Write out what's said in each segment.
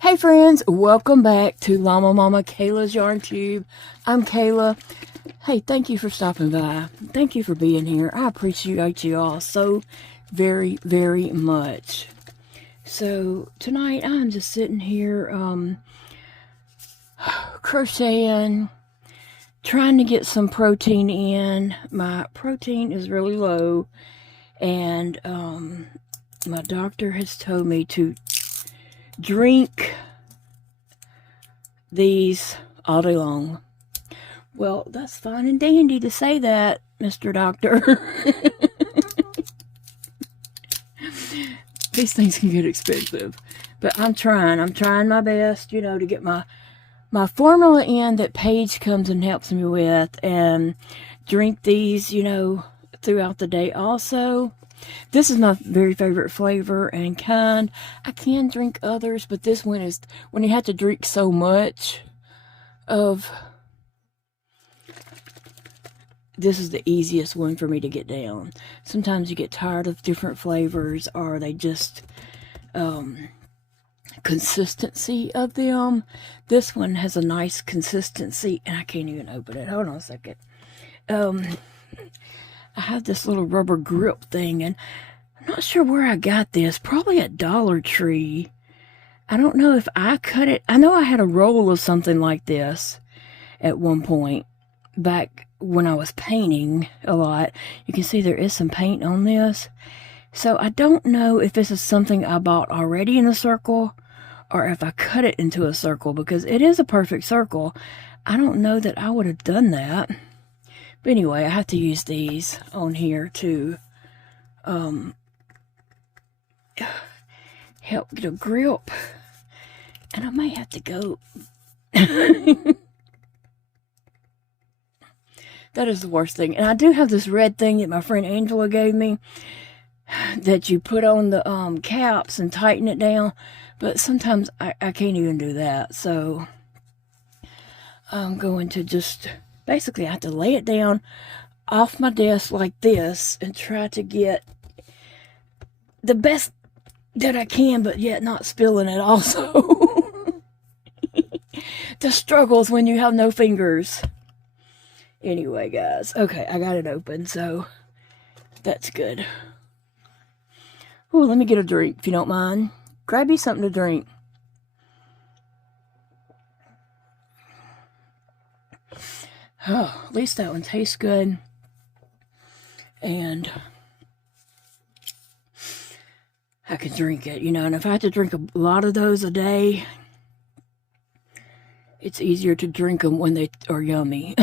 Hey friends, welcome back to Llama Mama Kayla's Yarn Tube. I'm Kayla. Hey, thank you for stopping by. Thank you for being here. I appreciate you all so very, very much. So tonight I'm just sitting here crocheting, trying to get some protein in. My protein is really low, and my doctor has told me to drink these all day long. Well, that's fine and dandy to say that, Mr. Doctor. These things can get expensive, but I'm trying my best, you know, to get my formula in that Paige comes and helps me with, and drink these, you know, throughout the day also. This is my very favorite flavor and kind. I can drink others, but this one is, when you have to drink so much of, this is the easiest one for me to get down. Sometimes you get tired of different flavors, or they just, consistency of them. This one has a nice consistency, and I can't even open it. Hold on a second. I have this little rubber grip thing, and I'm not sure where I got this. Probably at Dollar Tree. I don't know if I cut it. I know I had a roll of something like this at one point back when I was painting a lot. You can see there is some paint on this. So I don't know if this is something I bought already in a circle or if I cut it into a circle, because it is a perfect circle. I don't know that I would have done that. But anyway, I have to use these on here to help get a grip. And I may have to go. That is the worst thing. And I do have this red thing that my friend Angela gave me that you put on the caps and tighten it down. But sometimes I can't even do that. So I'm going to just... basically, I have to lay it down off my desk like this and try to get the best that I can, but yet not spilling it also. The struggles when you have no fingers. Anyway, guys. Okay, I got it open, so that's good. Ooh, let me get a drink, if you don't mind. Grab me something to drink. Oh, at least that one tastes good. And I can drink it, you know. And if I have to drink a lot of those a day, it's easier to drink them when they are yummy.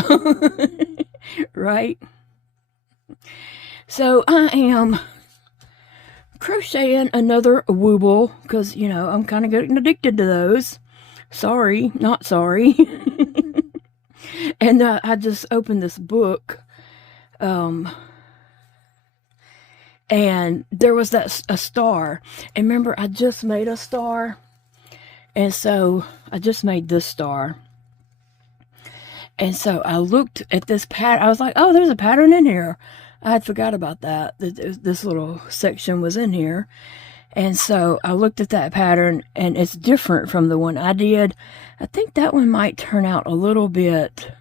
Right? So I am crocheting another wooble, because, you know, I'm kind of getting addicted to those. Sorry, not sorry. And I just opened this book, and there was a star. And remember, I just made a star, and so I just made this star. And so I looked at this pattern. I was like, oh, there's a pattern in here. I had forgot about that this little section was in here. And so I looked at that pattern, and it's different from the one I did. I think that one might turn out a little bit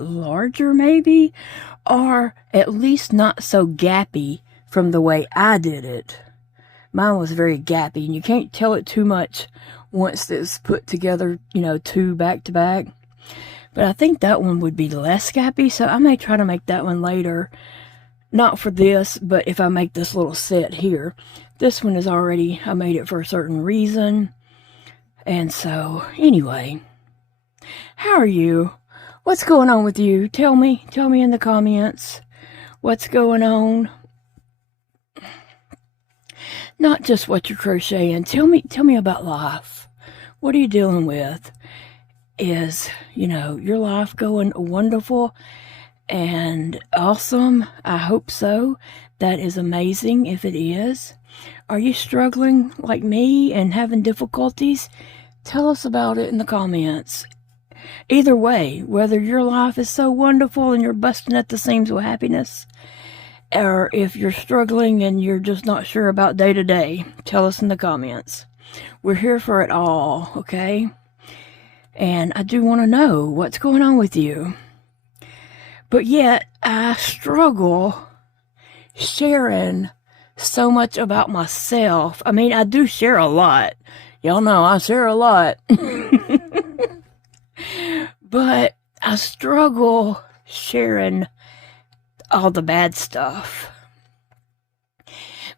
larger maybe, or at least not so gappy from the way I did it. Mine was very gappy, and you can't tell it too much once it's put together, you know, two back to back. But I think that one would be less gappy, so I may try to make that one later. Not for this, but if I make this little set here. This one is already, I made it for a certain reason. And so, anyway. How are you? What's going on with you? Tell me in the comments what's going on. Not just what you're crocheting. Tell me about life. What are you dealing with? Is, you know, your life going wonderful and awesome? I hope so. That is amazing if it is. Are you struggling like me and having difficulties? Tell us about it in the comments. Either way, whether your life is so wonderful and you're busting at the seams with happiness, or if you're struggling and you're just not sure about day to day, tell us in the comments. We're here for it all, okay? And I do want to know what's going on with you. But yet, I struggle sharing so much about myself. I mean, I do share a lot. Y'all know I share a lot. But I struggle sharing all the bad stuff.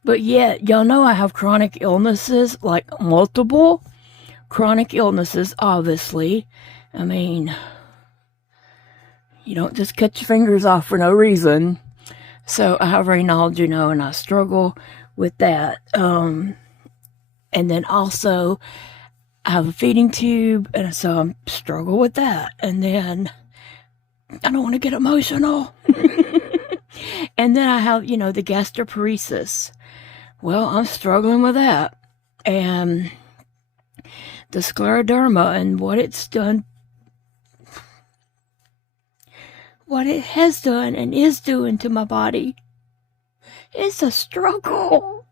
But yet, y'all know I have chronic illnesses, like multiple chronic illnesses, obviously. I mean, you don't just cut your fingers off for no reason. So I have Raynaud, you know, and I struggle with that. And then also, I have a feeding tube, and so I struggle with that. And then, I don't want to get emotional. And then I have, you know, the gastroparesis. Well, I'm struggling with that. And the scleroderma and what it's done, what it has done and is doing to my body. It's a struggle.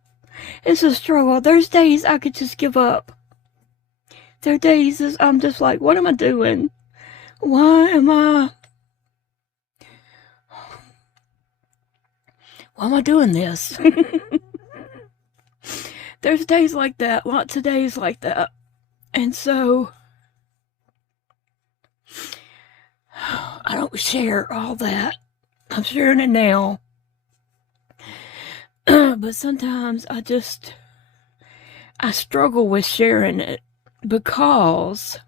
It's a struggle. There's days I could just give up. There are days I'm just like, what am I doing? Why am I doing this? There's days like that, lots of days like that. And so, I don't share all that. I'm sharing it now. But sometimes I struggle with sharing it because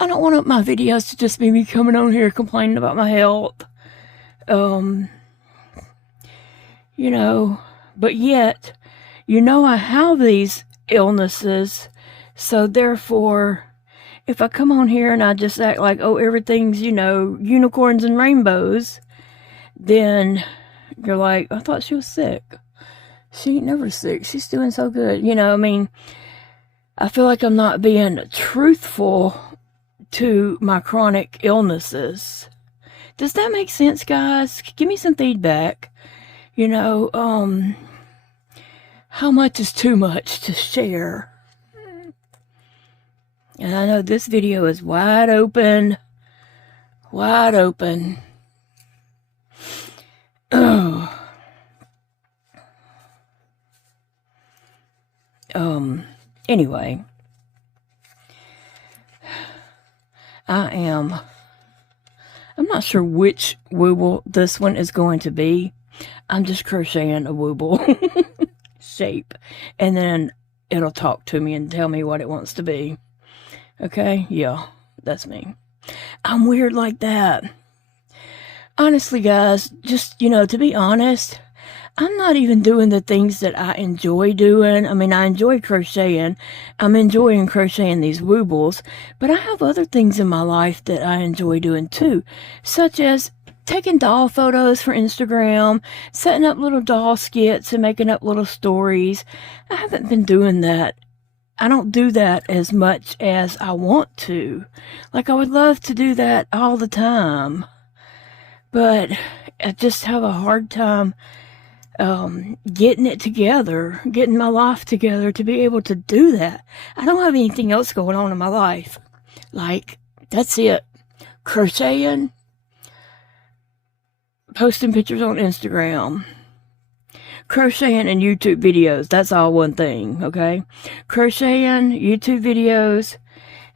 I don't want my videos to just be me coming on here complaining about my health. You know, but yet, you know, I have these illnesses, so therefore, if I come on here and I just act like, oh, everything's, you know, unicorns and rainbows, then you're like, I thought she was sick. She ain't never sick. She's doing so good. You know, I mean, I feel like I'm not being truthful to my chronic illnesses. Does that make sense, guys? Give me some feedback. You know, how much is too much to share? And I know this video is wide open. Wide open. Oh. Anyway. I'm not sure which wooble this one is going to be. I'm just crocheting a wooble shape, and then it'll talk to me and tell me what it wants to be. Okay? Yeah, that's me. I'm weird like that. Honestly, guys, just, you know, to be honest, I'm not even doing the things that I enjoy doing. I mean, I enjoy crocheting. I'm enjoying crocheting these woobles, but I have other things in my life that I enjoy doing too, such as taking doll photos for Instagram, setting up little doll skits and making up little stories. I haven't been doing that. I don't do that as much as I want to. Like, I would love to do that all the time, but I just have a hard time getting it together, getting my life together to be able to do that. I don't have anything else going on in my life. Like, that's it. Crocheting, posting pictures on Instagram, crocheting and YouTube videos. That's all one thing, okay? Crocheting, YouTube videos,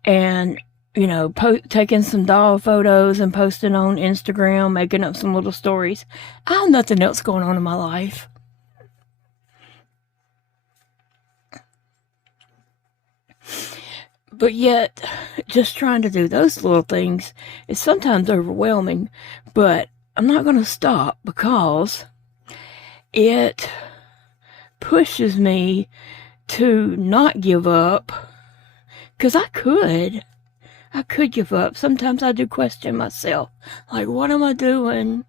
and, you know, taking some doll photos and posting on Instagram, making up some little stories. I have nothing else going on in my life. But yet, just trying to do those little things is sometimes overwhelming, but I'm not going to stop because it pushes me to not give up, because I could give up. Sometimes I do question myself, like, what am I doing?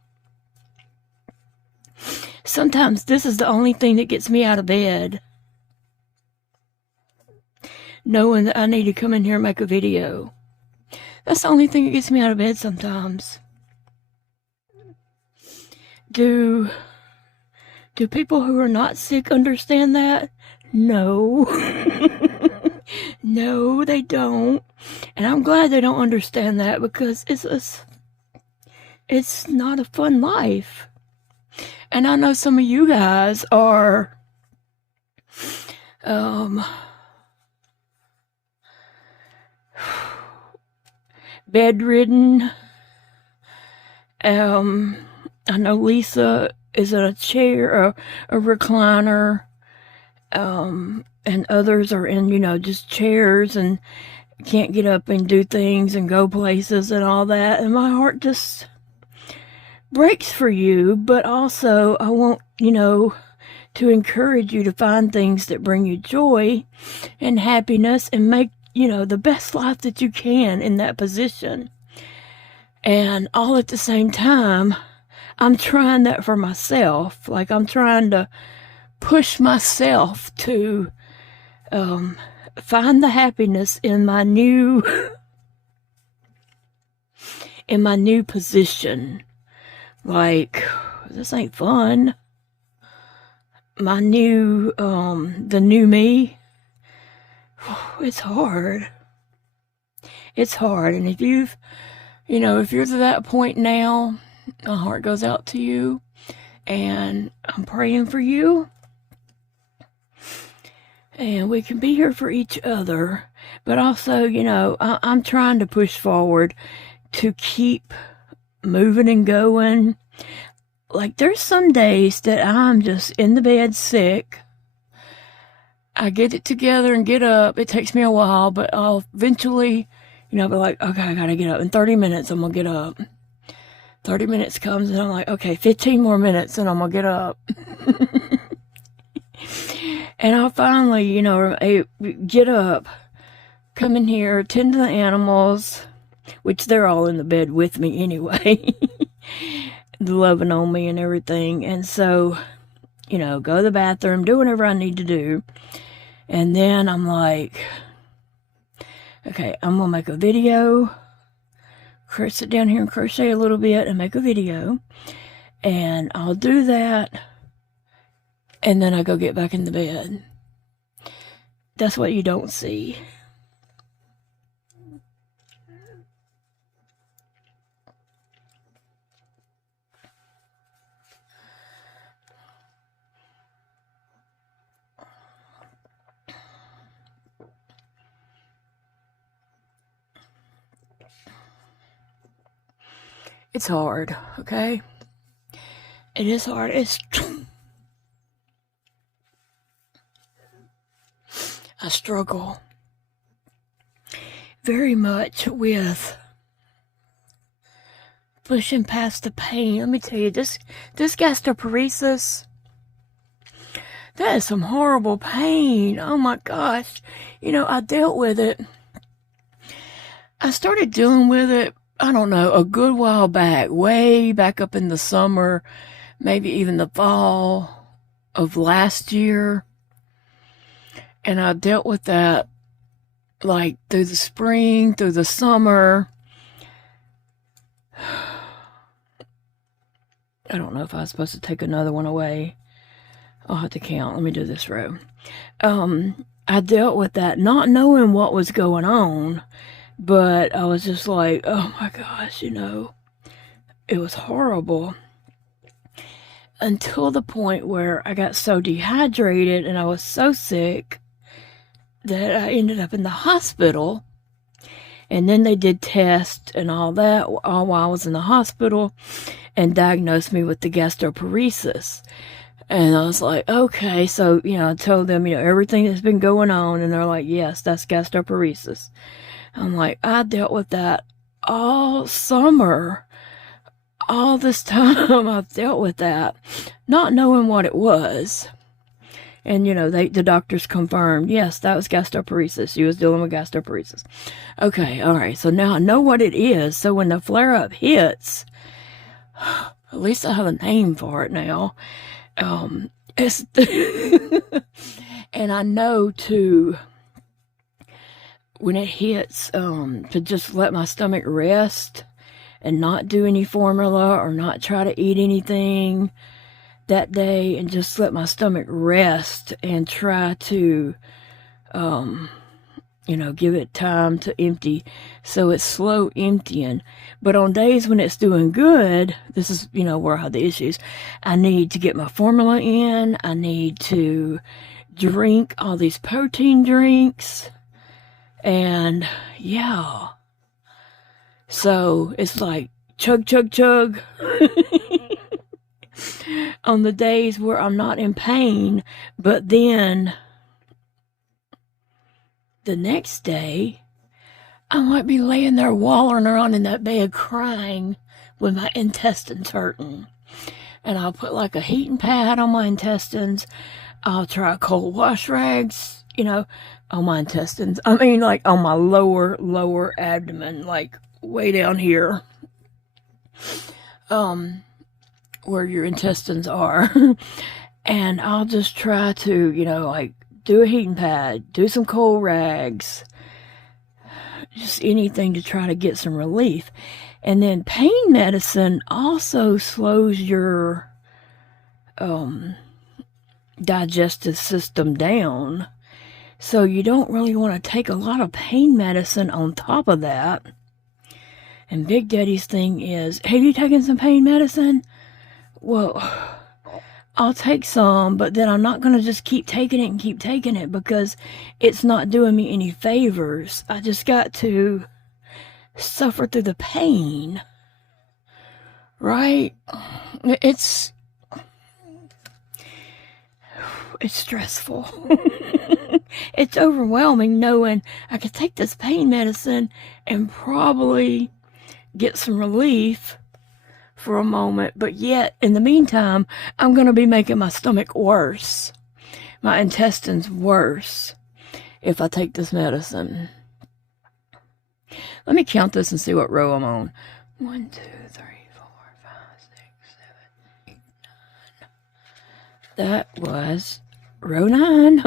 Sometimes this is the only thing that gets me out of bed, knowing that I need to come in here and make a video. That's the only thing that gets me out of bed sometimes. Do people who are not sick understand that? No. No, they don't. And I'm glad they don't understand that, because it's not a fun life. And I know some of you guys are bedridden. I know Lisa is in a chair, a recliner, and others are in, just chairs and can't get up and do things and go places and all that. And my heart just breaks for you, but also I want, to encourage you to find things that bring you joy and happiness and make, the best life that you can in that position. And all at the same time, I'm trying that for myself. Like, I'm trying to push myself to find the happiness in my new position. Like, this ain't fun. My new the new me, it's hard. It's hard. And if you're to that point now, my heart goes out to you, and I'm praying for you. And we can be here for each other. But also, I'm trying to push forward to keep moving and going. Like, there's some days that I'm just in the bed sick. I get it together and get up. It takes me a while, but I'll eventually, be like, okay, I gotta get up. In 30 minutes, I'm gonna get up. 30 minutes comes, and I'm like, okay, 15 more minutes, and I'm gonna get up. And I'll finally, get up, come in here, tend to the animals, which they're all in the bed with me anyway, loving on me and everything. And so, go to the bathroom, do whatever I need to do. And then I'm like, okay, I'm going to make a video, sit down here and crochet a little bit and make a video. And I'll do that. And then I go get back in the bed. That's what you don't see. It's hard, okay? It is hard. I struggle very much with pushing past the pain. Let me tell you, this gastroparesis, that is some horrible pain. Oh my gosh. I dealt with it. I started dealing with it, I don't know, a good while back, way back up in the summer, maybe even the fall of last year. And I dealt with that like through the spring, through the summer. I don't know if I was supposed to take another one away. I'll have to count. Let me do this row. I dealt with that not knowing what was going on, but I was just like, oh my gosh, it was horrible. Until the point where I got so dehydrated and I was so sick that I ended up in the hospital. And then they did tests and all that all while I was in the hospital and diagnosed me with the gastroparesis. And I was like, okay. So, I told them, everything that's been going on. And they're like, yes, that's gastroparesis. I'm like, I dealt with that all summer. All this time I've dealt with that, not knowing what it was. And, the doctors confirmed, yes, that was gastroparesis. She was dealing with gastroparesis. Okay, all right. So now I know what it is. So when the flare-up hits, at least I have a name for it now. It's and I know when it hits, to just let my stomach rest and not do any formula or not try to eat anything that day and just let my stomach rest and try to, give it time to empty. So it's slow emptying. But on days when it's doing good, this is, where I have the issues. I need to get my formula in. I need to drink all these protein drinks. And yeah. So it's like chug, chug, chug. On the days where I'm not in pain, but then the next day, I might be laying there wallowing around in that bed crying with my intestines hurting. And I'll put like a heating pad on my intestines. I'll try cold wash rags, on my intestines. I mean, like on my lower abdomen, like way down here. Where your intestines are. And I'll just try to, do a heating pad, do some cold rags, just anything to try to get some relief. And then pain medicine also slows your digestive system down. So you don't really want to take a lot of pain medicine on top of that. And Big Daddy's thing is, have you taken some pain medicine? Well, I'll take some, but then I'm not going to just keep taking it because it's not doing me any favors. I just got to suffer through the pain, right? It's stressful. It's overwhelming knowing I could take this pain medicine and probably get some relief for a moment, but yet in the meantime I'm going to be making my stomach worse, my intestines worse, if I take this medicine. Let me count this and see what row I'm on. 1, 2, 3, 4, 5, 6, 7, 8, 9. That was row 9.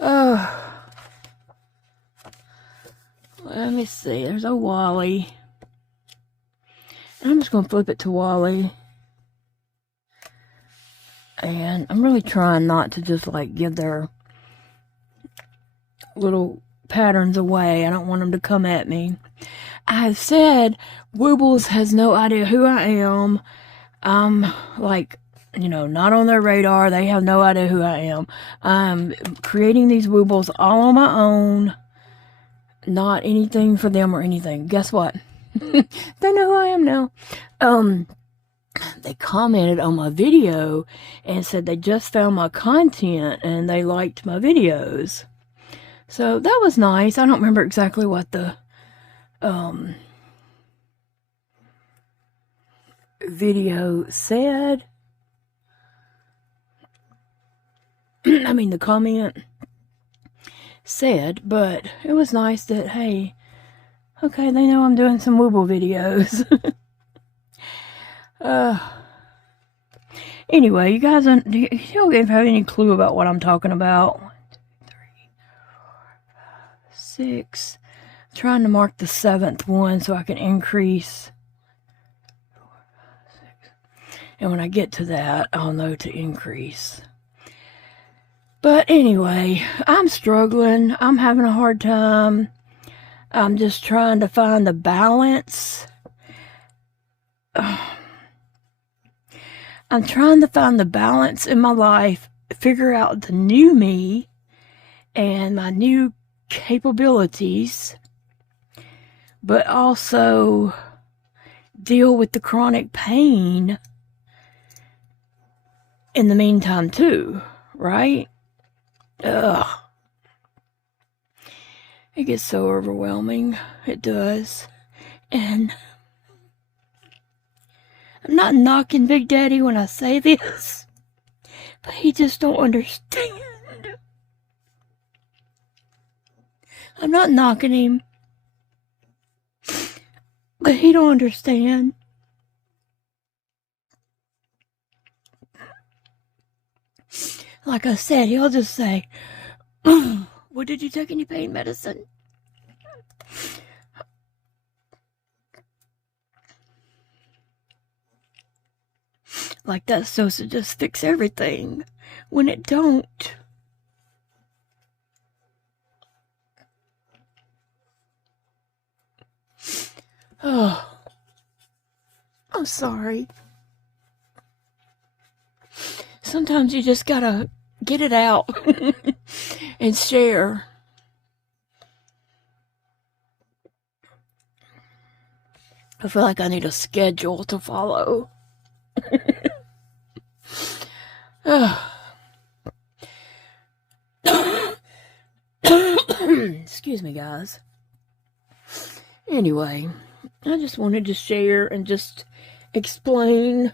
Oh, let me see. There's a Wally. I'm just going to flip it to Wally. And I'm really trying not to just like give their little patterns away. I don't want them to come at me. I have said Woobles has no idea who I am. I'm like, not on their radar. They have no idea who I am. I'm creating these Woobles all on my own. Not anything for them or anything. Guess what? They know who I am now. They commented on my video and said they just found my content and they liked my videos. So that was nice. I don't remember exactly what the video said. I mean, the comment said, but it was nice that, hey, okay, they know I'm doing some Wooble videos. Anyway, you guys, do you have any clue about what I'm talking about? 1, 2, 3, 4, 5, 6. I'm trying to mark the 7th one so I can increase. 4, 5, 6. And when I get to that, I'll know to increase. But anyway, I'm struggling. I'm having a hard time. I'm just trying to find the balance. I'm trying to find the balance in my life, figure out the new me and my new capabilities, but also deal with the chronic pain in the meantime too, right? Ugh. It gets so overwhelming. It does. And I'm not knocking Big Daddy when I say this, but he just don't understand. I'm not knocking him, but he don't understand. Like I said, he'll just say, well, did you take any pain medicine? like that's supposed to just fix everything, when it don't. Oh, I'm sorry. Sometimes you just gotta get it out and share. I feel like I need a schedule to follow. Excuse me, guys. Anyway, I just wanted to share and just explain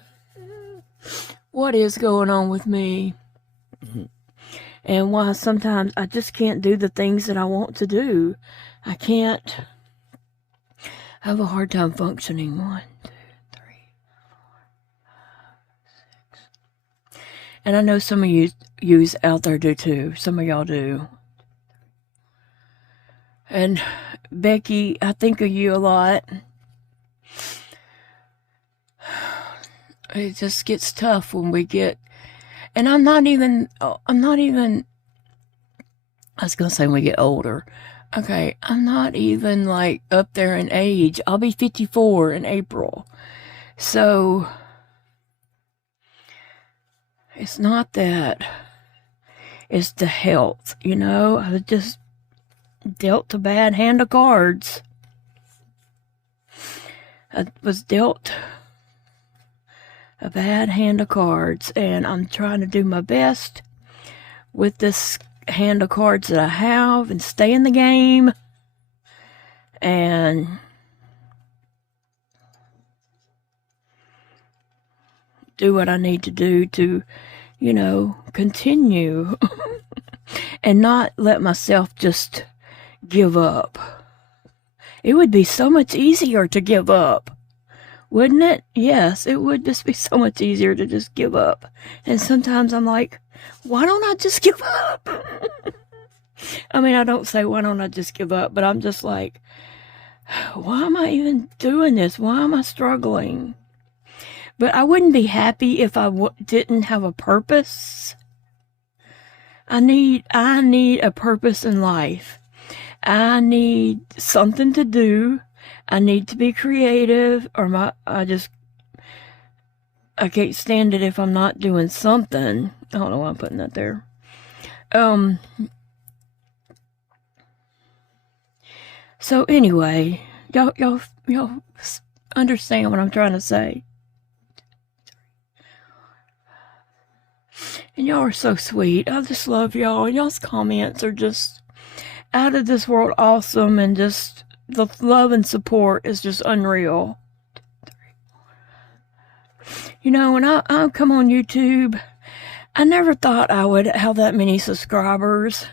what is going on with me and why sometimes I just can't do the things that I want to do. I can't. I have a hard time functioning. 1, 2, 3, 4, 5, 6. And I know some of you out there do too. Some of y'all do. And Becky, I think of you a lot. It just gets tough when we get, and I'm not even, I was going to say when we get older. Okay, I'm not even like up there in age. I'll be 54 in April. So, it's not that. It's the health, you know? I was just dealt a bad hand of cards. I was dealt a bad hand of cards, and I'm trying to do my best with this hand of cards that I have and stay in the game and do what I need to do to, you know, continue and not let myself just give up. It would be so much easier to give up, wouldn't it? Yes, it would just be so much easier to just give up. And sometimes I'm like, why don't I just give up? I mean, I don't say, why don't I just give up? But I'm just like, why am I even doing this? Why am I struggling? But I wouldn't be happy if I didn't have a purpose. I need a purpose in life. I need something to do. I need to be creative, or I can't stand it if I'm not doing something. I don't know why I'm putting that there. So anyway, y'all understand what I'm trying to say. And y'all are so sweet. I just love y'all. Y'all's comments are just out of this world awesome, and just the love and support is just unreal. You know, when I come on YouTube, I never thought I would have that many subscribers.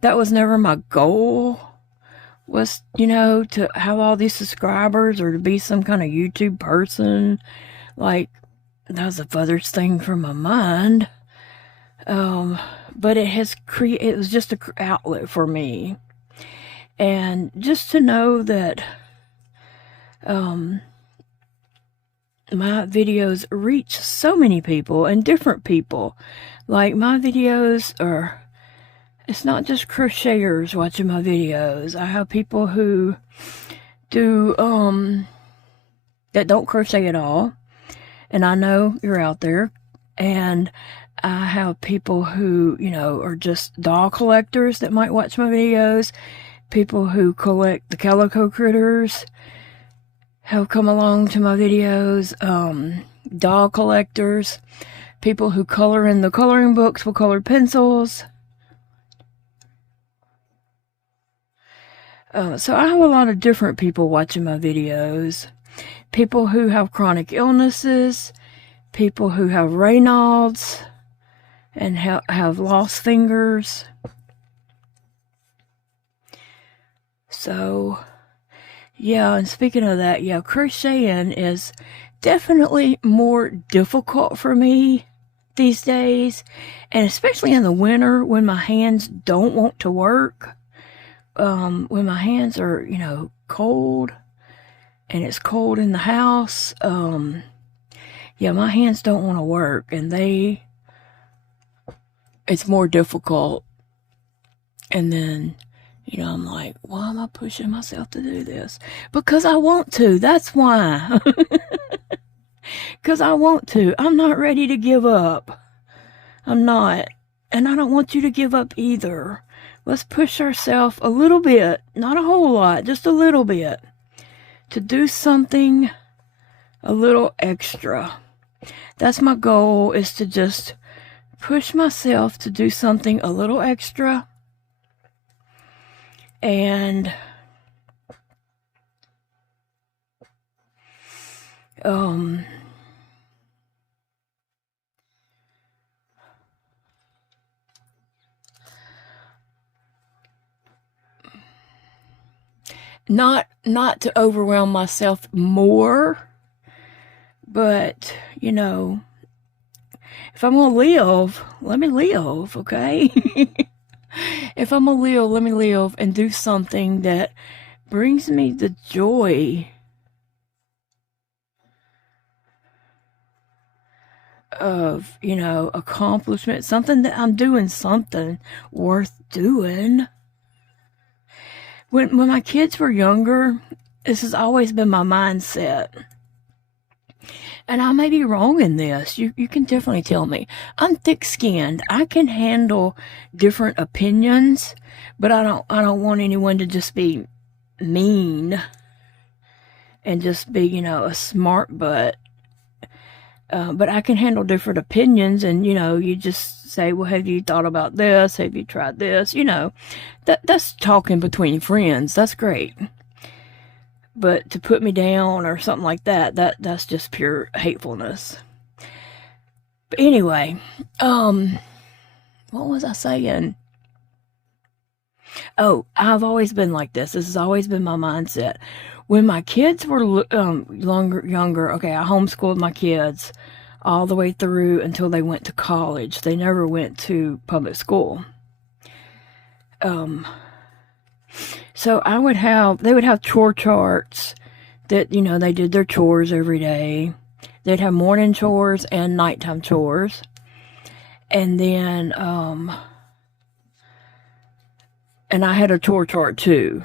That was never my goal, was, you know, to have all these subscribers or to be some kind of YouTube person. Like, that was the furthest thing from my mind. But it was just an outlet for me. And just to know that my videos reach so many people and different people. Like, my videos are, it's not just crocheters watching my videos. I have people who do, that don't crochet at all. And I know you're out there. And I have people who, you know, are just doll collectors that might watch my videos. People who collect the calico critters have come along to my videos. Doll collectors. People who color in the coloring books with colored pencils. So I have a lot of different people watching my videos. People who have chronic illnesses. People who have Raynaud's and have lost fingers. So, yeah, and speaking of that, yeah, crocheting is definitely more difficult for me these days, and especially in the winter when my hands don't want to work, when my hands are, you know, cold, and it's cold in the house. yeah, my hands don't want to work, and it's more difficult. And then, you know, I'm like, why am I pushing myself to do this? Because I want to. That's why. Because I want to. I'm not ready to give up. I'm not. And I don't want you to give up either. Let's push ourselves a little bit, not a whole lot, just a little bit, to do something a little extra. That's my goal, is to just push myself to do something a little extra. And not to overwhelm myself more, but, you know, if I'm gonna live, let me live, okay? If I'm gonna live, let me live and do something that brings me the joy of, you know, accomplishment, something that I'm doing something worth doing. When my kids were younger, this has always been my mindset. And I may be wrong in this. You can definitely tell me. I'm thick-skinned. I can handle different opinions, but I don't want anyone to just be mean and just be, you know, a smart butt. But I can handle different opinions, and, you know, you just say, well, have you thought about this? Have you tried this? You know, that's talking between friends. That's great. But to put me down or something like that's just pure hatefulness. But anyway, what was I saying? Oh, I've always been like this. This has always been my mindset. When my kids were younger, okay, I homeschooled my kids all the way through until they went to college. They never went to public school. So they would have chore charts that, you know, they did their chores every day. They'd have morning chores and nighttime chores. And then, and I had a chore chart too.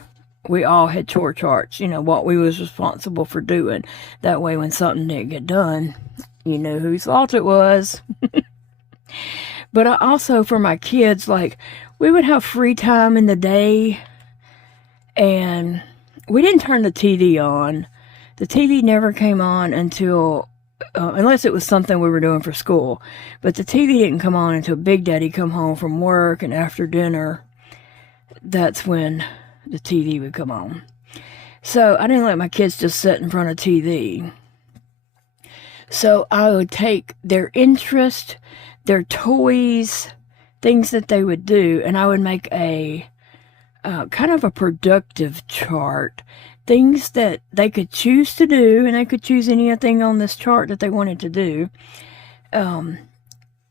We all had chore charts, you know, what we was responsible for doing. That way when something didn't get done, you knew whose fault it was. But I also, for my kids, like, we would have free time in the day, and we didn't turn the TV on. The TV never came on until, unless it was something we were doing for school. But the TV didn't come on until Big Daddy come home from work, and after dinner, that's when the TV would come on. So I didn't let my kids just sit in front of TV. So I would take their interest, their toys, things that they would do, and I would make a kind of a productive chart. Things that they could choose to do, and they could choose anything on this chart that they wanted to do. I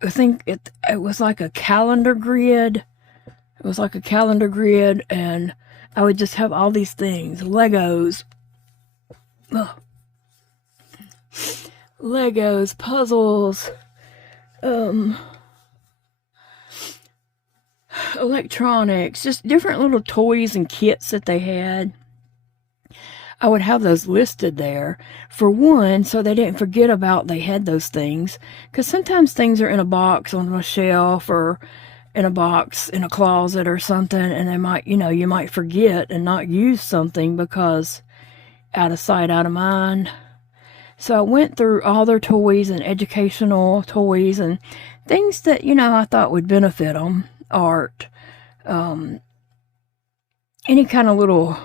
think it was like a calendar grid. It was like a calendar grid, and I would just have all these things. Legos. Legos, puzzles, electronics, just different little toys and kits that they had. I would have those listed there, for one, so they didn't forget about they had those things. Because sometimes things are in a box on a shelf, or in a box in a closet or something, and they might, you know, you might forget and not use something because out of sight, out of mind. So I went through all their toys and educational toys and things that, you know, I thought would benefit them. Art, any kind of little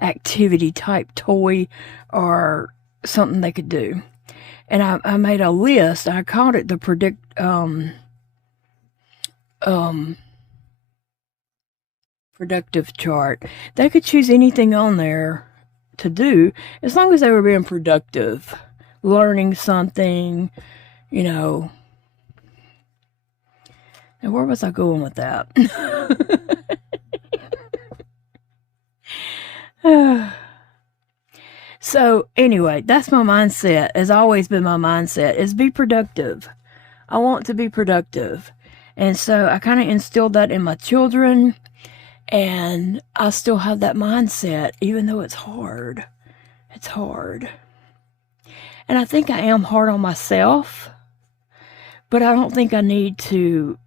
activity type toy or something they could do. And I made a list. I called it the productive chart. They could choose anything on there to do, as long as they were being productive, learning something, you know. And where was I going with that? So anyway, that's my mindset. Has always been my mindset, is be productive. I want to be productive. And so I kind of instilled that in my children, and I still have that mindset, even though it's hard. It's hard. And I think I am hard on myself, but I don't think I need to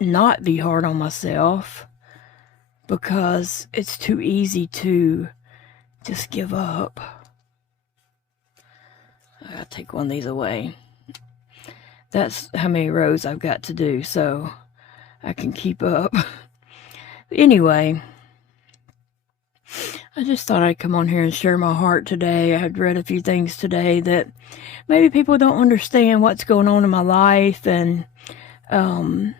not be hard on myself, because it's too easy to just give up. I gotta take one of these away. That's how many rows I've got to do, so I can keep up. Anyway, I just thought I'd come on here and share my heart today. I had read a few things today that maybe people don't understand what's going on in my life, and you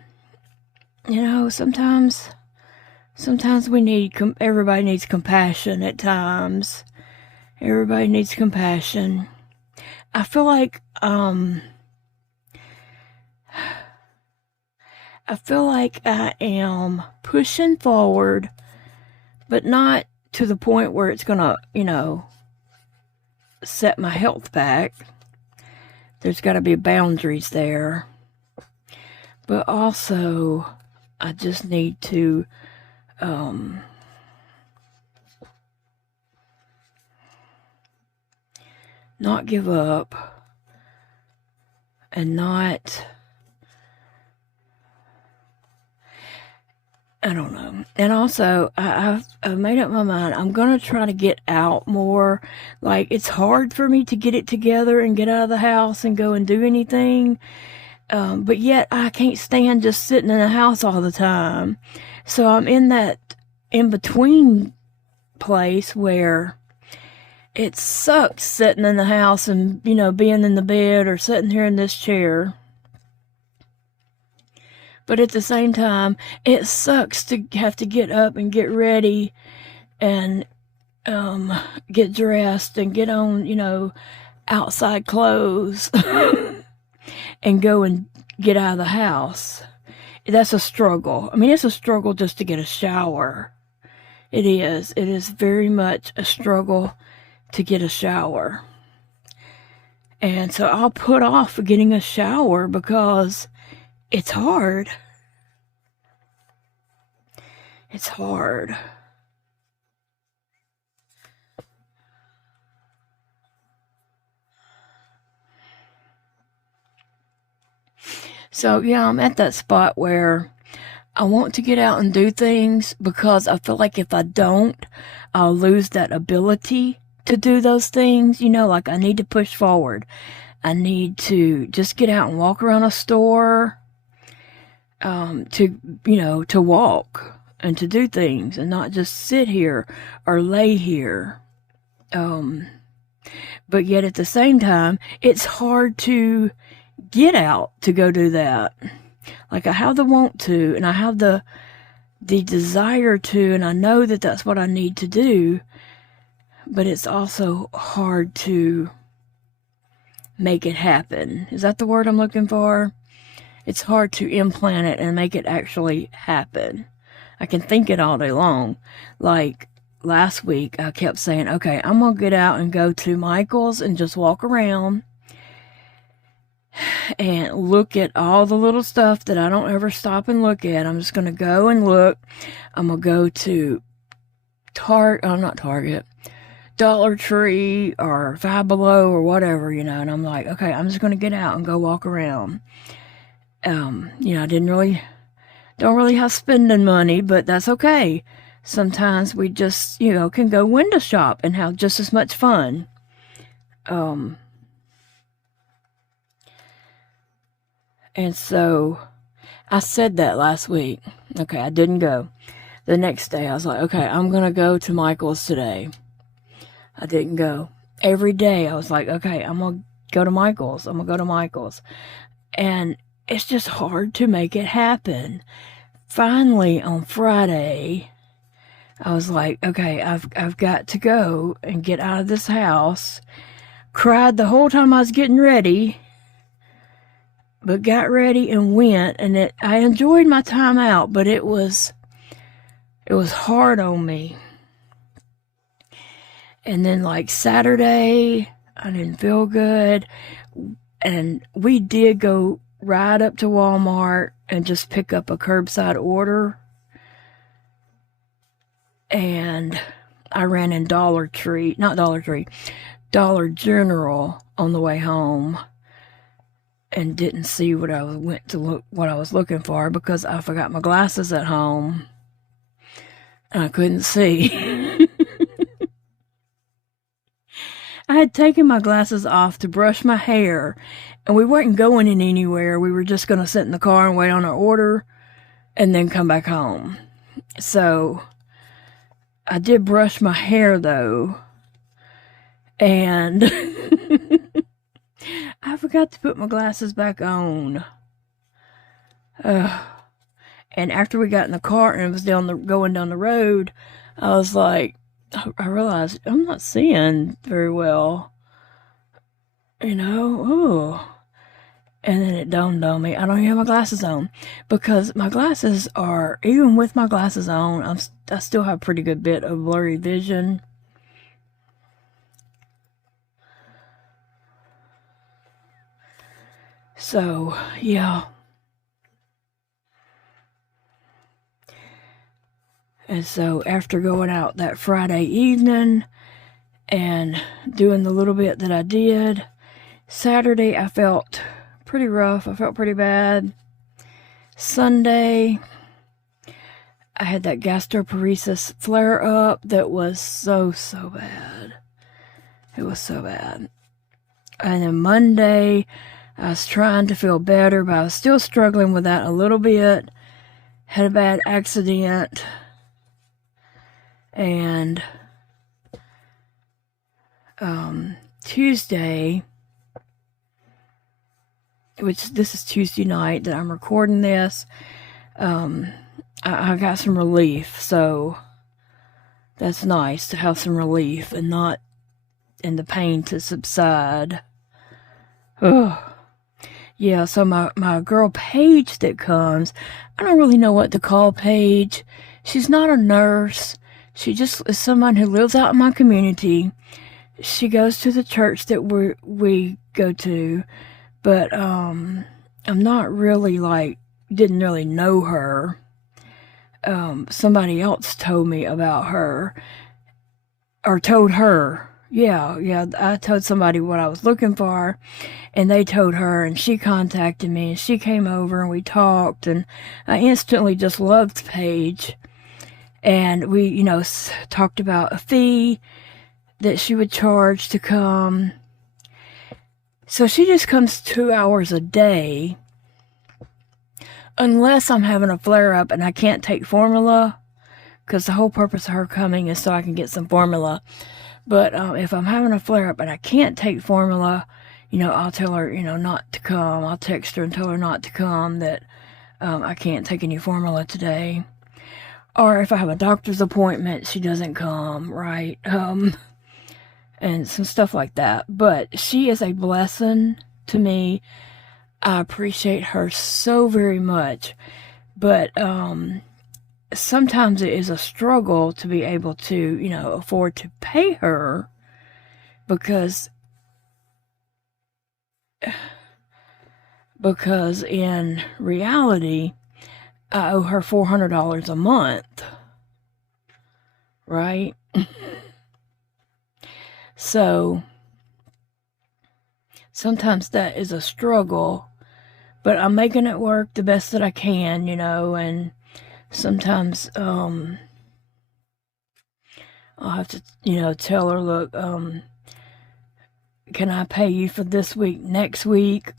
know, sometimes we need, everybody needs compassion at times. Everybody needs compassion. I feel like I am pushing forward, but not to the point where it's gonna, you know, set my health back. There's got to be boundaries there. But also, I just need to not give up, and not, I don't know. And also, I've made up my mind. I'm going to try to get out more. Like, it's hard for me to get it together and get out of the house and go and do anything. But yet, I can't stand just sitting in the house all the time. So I'm in that in-between place where it sucks sitting in the house and, you know, being in the bed or sitting here in this chair. But at the same time, it sucks to have to get up and get ready and get dressed and get on, you know, outside clothes and go and get out of the house. That's a struggle. I mean, it's a struggle just to get a shower. It is. It is very much a struggle to get a shower. And so I'll put off getting a shower because it's hard. It's hard. So, yeah, I'm at that spot where I want to get out and do things, because I feel like if I don't, I'll lose that ability to do those things. You know, like, I need to push forward. I need to just get out and walk around a store, to, you know, to walk and to do things and not just sit here or lay here. But yet at the same time, it's hard to get out to go do that. Like, I have the want to, and I have the desire to, and I know that that's what I need to do, but it's also hard to make it happen. Is that the word I'm looking for? It's hard to implant it and make it actually happen. I can think it all day long. Like, last week, I kept saying, okay, I'm going to get out and go to Michael's and just walk around and look at all the little stuff that I don't ever stop and look at. I'm just going to go and look. I'm going to go to not Target, Dollar Tree or Five Below or whatever, you know, and I'm like, okay, I'm just going to get out and go walk around. You know, I don't really have spending money, but that's okay. Sometimes we just, you know, can go window shop and have just as much fun. And so I said that last week. Okay, I didn't go. The next day I was like, okay, I'm going to go to Michael's today. I didn't go. Every day I was like, okay, I'm going to go to Michael's. I'm going to go to Michael's. And it's just hard to make it happen. Finally, on Friday, I was like, okay, I've got to go and get out of this house. Cried the whole time I was getting ready, but got ready and went, and I enjoyed my time out, but it was hard on me. And then like Saturday, I didn't feel good. And we did go right up to Walmart and just pick up a curbside order. And I ran in Dollar General on the way home and didn't see what I was looking for because I forgot my glasses at home and I couldn't see. I had taken my glasses off to brush my hair and we weren't going in anywhere. We were just going to sit in the car and wait on our order and then come back home. So I did brush my hair though, and I forgot to put my glasses back on. And after we got in the car and it was going down the road, I was like, I realized I'm not seeing very well, And then it dawned on me, I don't even have my glasses on, because my glasses are, even with my glasses on, I still have a pretty good bit of blurry vision. So, yeah. And so after going out that Friday evening and doing the little bit that I did, Saturday I felt pretty rough. I felt pretty bad. Sunday, I had that gastroparesis flare up that was so bad. It was so bad. And then Monday, I was trying to feel better, but I was still struggling with that a little bit. Had a bad accident. And Tuesday, which this is Tuesday night that I'm recording this, I got some relief, so that's nice to have some relief and not in the pain to subside. Ugh. Yeah, so my girl Paige that comes, I don't really know what to call Paige. She's not a nurse. She just is someone who lives out in my community. She goes to the church that we go to, but I'm not really didn't really know her. Somebody else told me about her, or told her. Yeah, I told somebody what I was looking for, and they told her, and she contacted me, and she came over, and we talked, and I instantly just loved Paige. And we, talked about a fee that she would charge to come. So she just comes 2 hours a day, unless I'm having a flare-up and I can't take formula, because the whole purpose of her coming is so I can get some formula. But if I'm having a flare-up and I can't take formula, I'll tell her, not to come. I'll text her and tell her not to come, that I can't take any formula today. Or if I have a doctor's appointment, she doesn't come, right? And some stuff like that. But she is a blessing to me. I appreciate her so very much. But sometimes it is a struggle to be able to, afford to pay her, because in reality, I owe her $400 a month, right? So sometimes that is a struggle, but I'm making it work the best that I can, and sometimes I'll have to, tell her, look, can I pay you for this week, next week,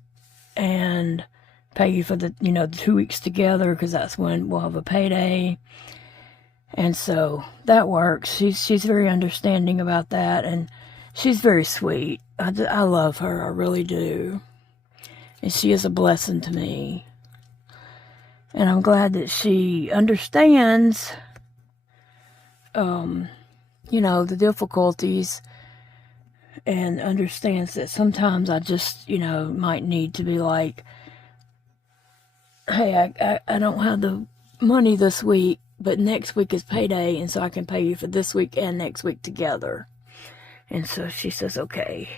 and pay you for the 2 weeks together, because that's when we'll have a payday. And so that works. She's very understanding about that, and she's very sweet. I love her, I really do. And she is a blessing to me. And I'm glad that she understands, the difficulties, and understands that sometimes I just, might need to be like, hey, I don't have the money this week, but next week is payday, and so I can pay you for this week and next week together. And so she says, okay.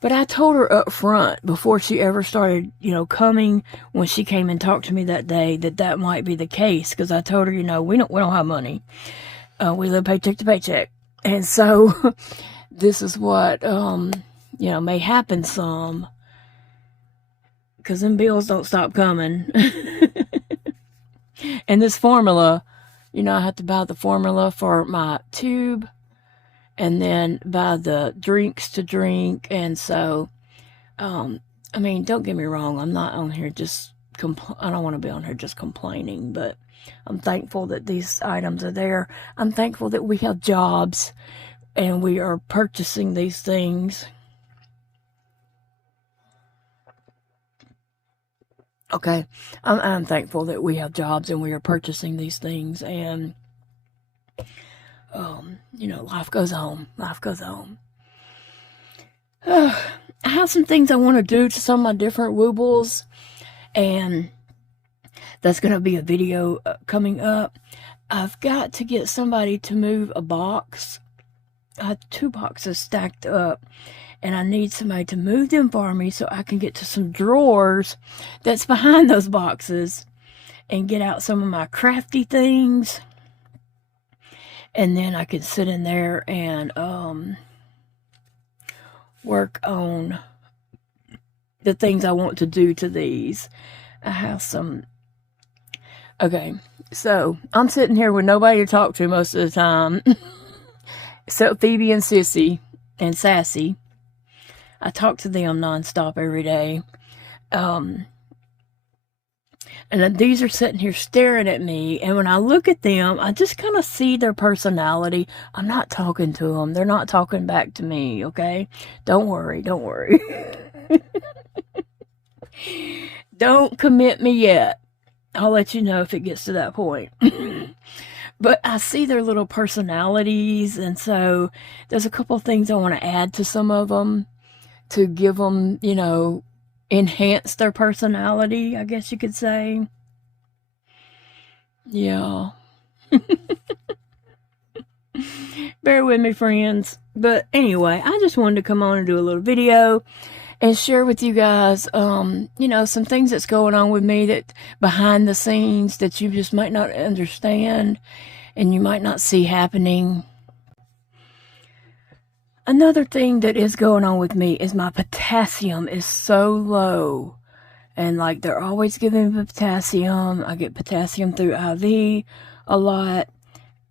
But I told her up front before she ever started, you know, coming, when she came and talked to me that day, that might be the case. Because I told her, you know, we don't have money. We live paycheck to paycheck. And so this is what, you know, may happen some. Because them bills don't stop coming. And this formula, you know, I have to buy the formula for my tube. And then buy the drinks to drink. And so, I mean, don't get me wrong. I'm not on here just, I don't want to be on here just complaining. But I'm thankful that these items are there. I'm thankful that we have jobs. And we are purchasing these things. Okay. I'm thankful that we have jobs and we are purchasing these things. And you know, life goes on. Life goes on. I have some things I want to do to some of my different woobles, and that's going to be a video coming up. I've got to get somebody to move a box. I have 2 boxes stacked up, and I need somebody to move them for me so I can get to some drawers that's behind those boxes and get out some of my crafty things. And then I can sit in there and work on the things I want to do to these. I have some... Okay, so I'm sitting here with nobody to talk to most of the time. Except Phoebe and Sissy and Sassy. I talk to them nonstop every day. And then these are sitting here staring at me. And when I look at them, I just kind of see their personality. I'm not talking to them. They're not talking back to me, okay? Don't worry. Don't worry. Don't commit me yet. I'll let you know if it gets to that point. But I see their little personalities. And so there's a couple of things I want to add to some of them to give them, you know, enhance their personality, I guess you could say. Yeah. Bear with me, friends. But anyway, I just wanted to come on and do a little video and share with you guys, you know, some things that's going on with me that behind the scenes that you just might not understand and you might not see happening. Another thing that is going on with me is my potassium is so low. And like they're always giving me potassium. I get potassium through IV a lot.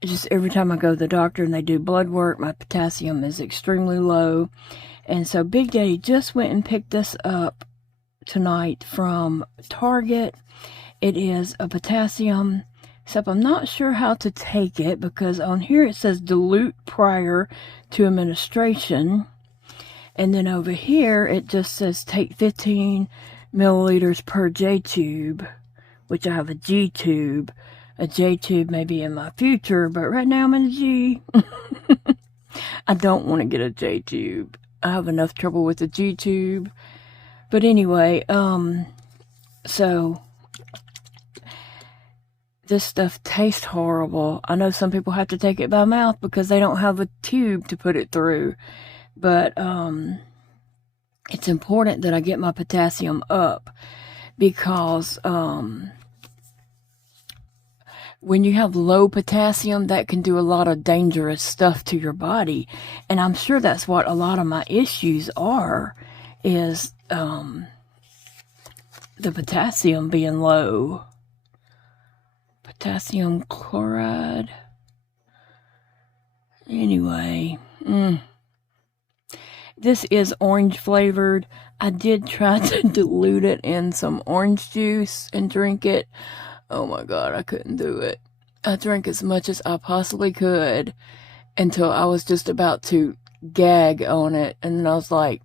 Just every time I go to the doctor and they do blood work, my potassium is extremely low. And so Big Daddy just went and picked this up tonight from Target. It is a potassium, except I'm not sure how to take it because on here it says dilute prior to administration. And then over here it just says take 15 milliliters per J tube, which I have a G tube. A J tube may be in my future, but right now I'm in a G. I don't want to get a J tube. I have enough trouble with the G tube. But anyway, so this stuff tastes horrible. I know some people have to take it by mouth because they don't have a tube to put it through. But it's important that I get my potassium up because when you have low potassium, that can do a lot of dangerous stuff to your body. And I'm sure that's what a lot of my issues are, is the potassium being low. Potassium chloride. Anyway, this is orange flavored. I did try to dilute it in some orange juice and drink it. Oh my God, I couldn't do it. I drank as much as I possibly could until I was just about to gag on it. And then I was like,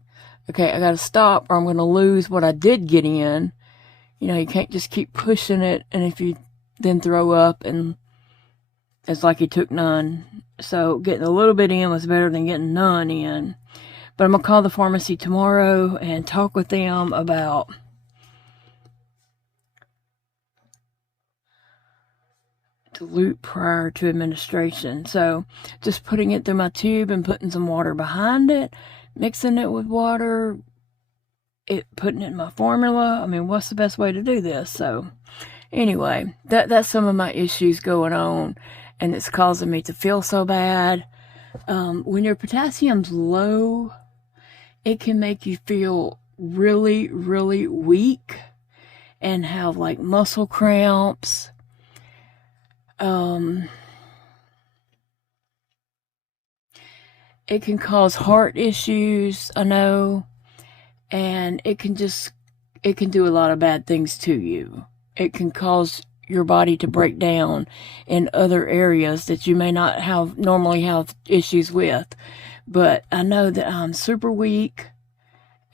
okay, I gotta stop or I'm gonna lose what I did get in. You know, you can't just keep pushing it, and if you then throw up, and it's like you took none. So getting a little bit in was better than getting none in. But I'm gonna call the pharmacy tomorrow and talk with them about dilute prior to administration. So just putting it through my tube and putting some water behind it, mixing it with water, putting it in my formula. I mean, what's the best way to do this? So anyway, that's some of my issues going on, and it's causing me to feel so bad. When your potassium's low, it can make you feel really, really weak and have like muscle cramps. It can cause heart issues, I know, and it can do a lot of bad things to you. It can cause your body to break down in other areas that you may not normally have issues with. But I know that I'm super weak,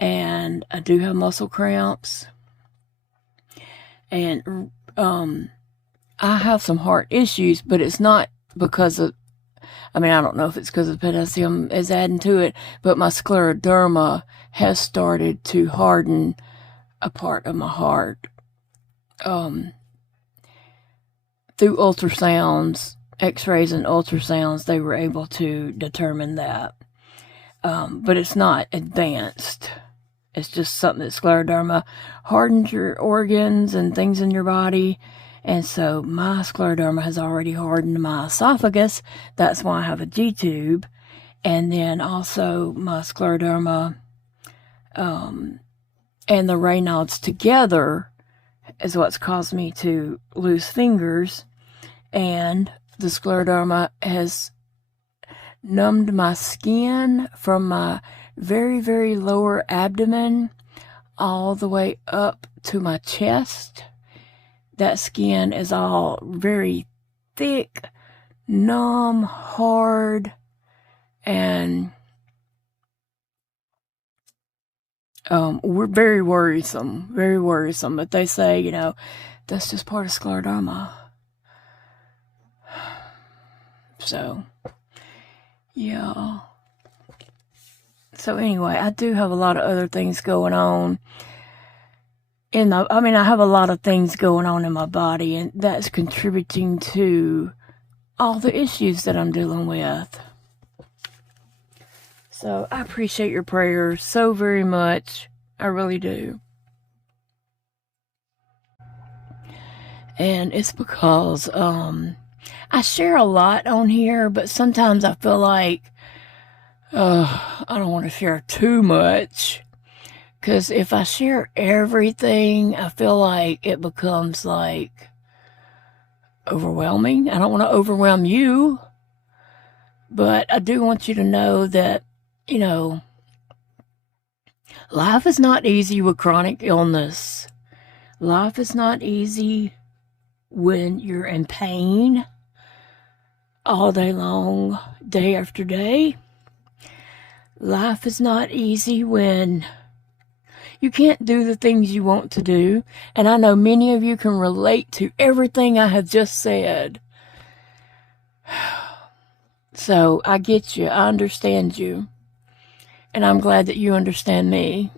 and I do have muscle cramps, and I have some heart issues, but it's not because of, I mean, I don't know if it's because the potassium is adding to it, but my scleroderma has started to harden a part of my heart. Through ultrasounds, x-rays and ultrasounds, they were able to determine that. But it's not advanced. It's just something that scleroderma hardens your organs and things in your body. And so my scleroderma has already hardened my esophagus. That's why I have a G-tube. And then also my scleroderma and the Raynauds together is what's caused me to lose fingers. And the scleroderma has numbed my skin from my very, very lower abdomen all the way up to my chest. That skin is all very thick, numb, hard, and we're very worrisome, but they say, you know, that's just part of scleroderma. So, yeah. So anyway, I do have a lot of other things going on. I have a lot of things going on in my body, and that's contributing to all the issues that I'm dealing with. So I appreciate your prayers so very much. I really do. And it's because I share a lot on here, but sometimes I feel like I don't want to share too much. Because if I share everything, I feel like it becomes like overwhelming. I don't want to overwhelm you. But I do want you to know that, you know, life is not easy with chronic illness. Life is not easy when you're in pain all day long, day after day. Life is not easy when you can't do the things you want to do. And I know many of you can relate to everything I have just said. So I get you. I understand you. And I'm glad that you understand me.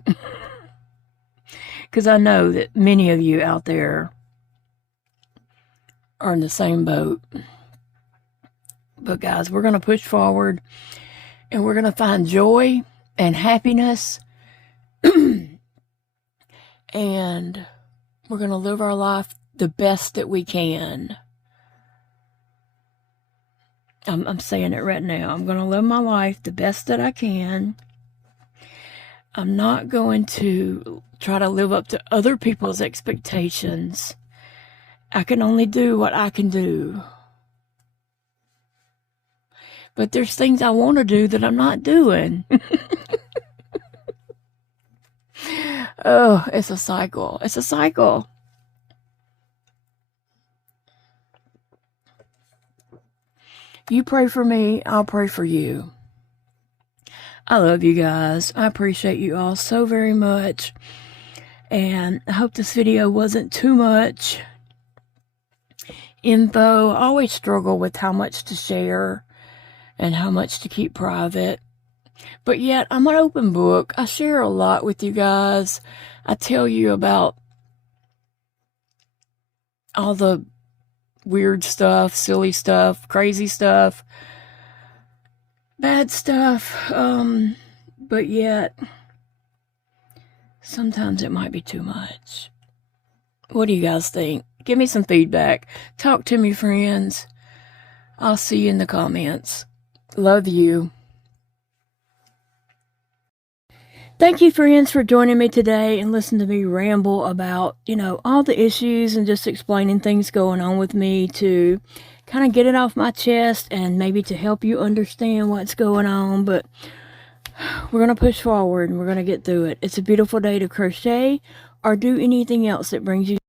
Because I know that many of you out there are in the same boat. But guys, we're going to push forward. And we're going to find joy and happiness. And we're going to live our life the best that we can. I'm saying it right now. I'm going to live my life the best that I can. I'm not going to try to live up to other people's expectations. I can only do what I can do. But there's things I want to do that I'm not doing. Oh, it's a cycle. It's a cycle. You pray for me, I'll pray for you. I love you guys. I appreciate you all so very much. And I hope this video wasn't too much info. I always struggle with how much to share and how much to keep private. But yet, I'm an open book. I share a lot with you guys. I tell you about all the weird stuff, silly stuff, crazy stuff, bad stuff, but yet sometimes it might be too much. What do you guys think? Give me some feedback. Talk to me, friends. I'll see you in the comments. Love you. Thank you, friends, for joining me today and listening to me ramble about, all the issues and just explaining things going on with me to kind of get it off my chest and maybe to help you understand what's going on. But we're going to push forward and we're going to get through it. It's a beautiful day to crochet or do anything else that brings you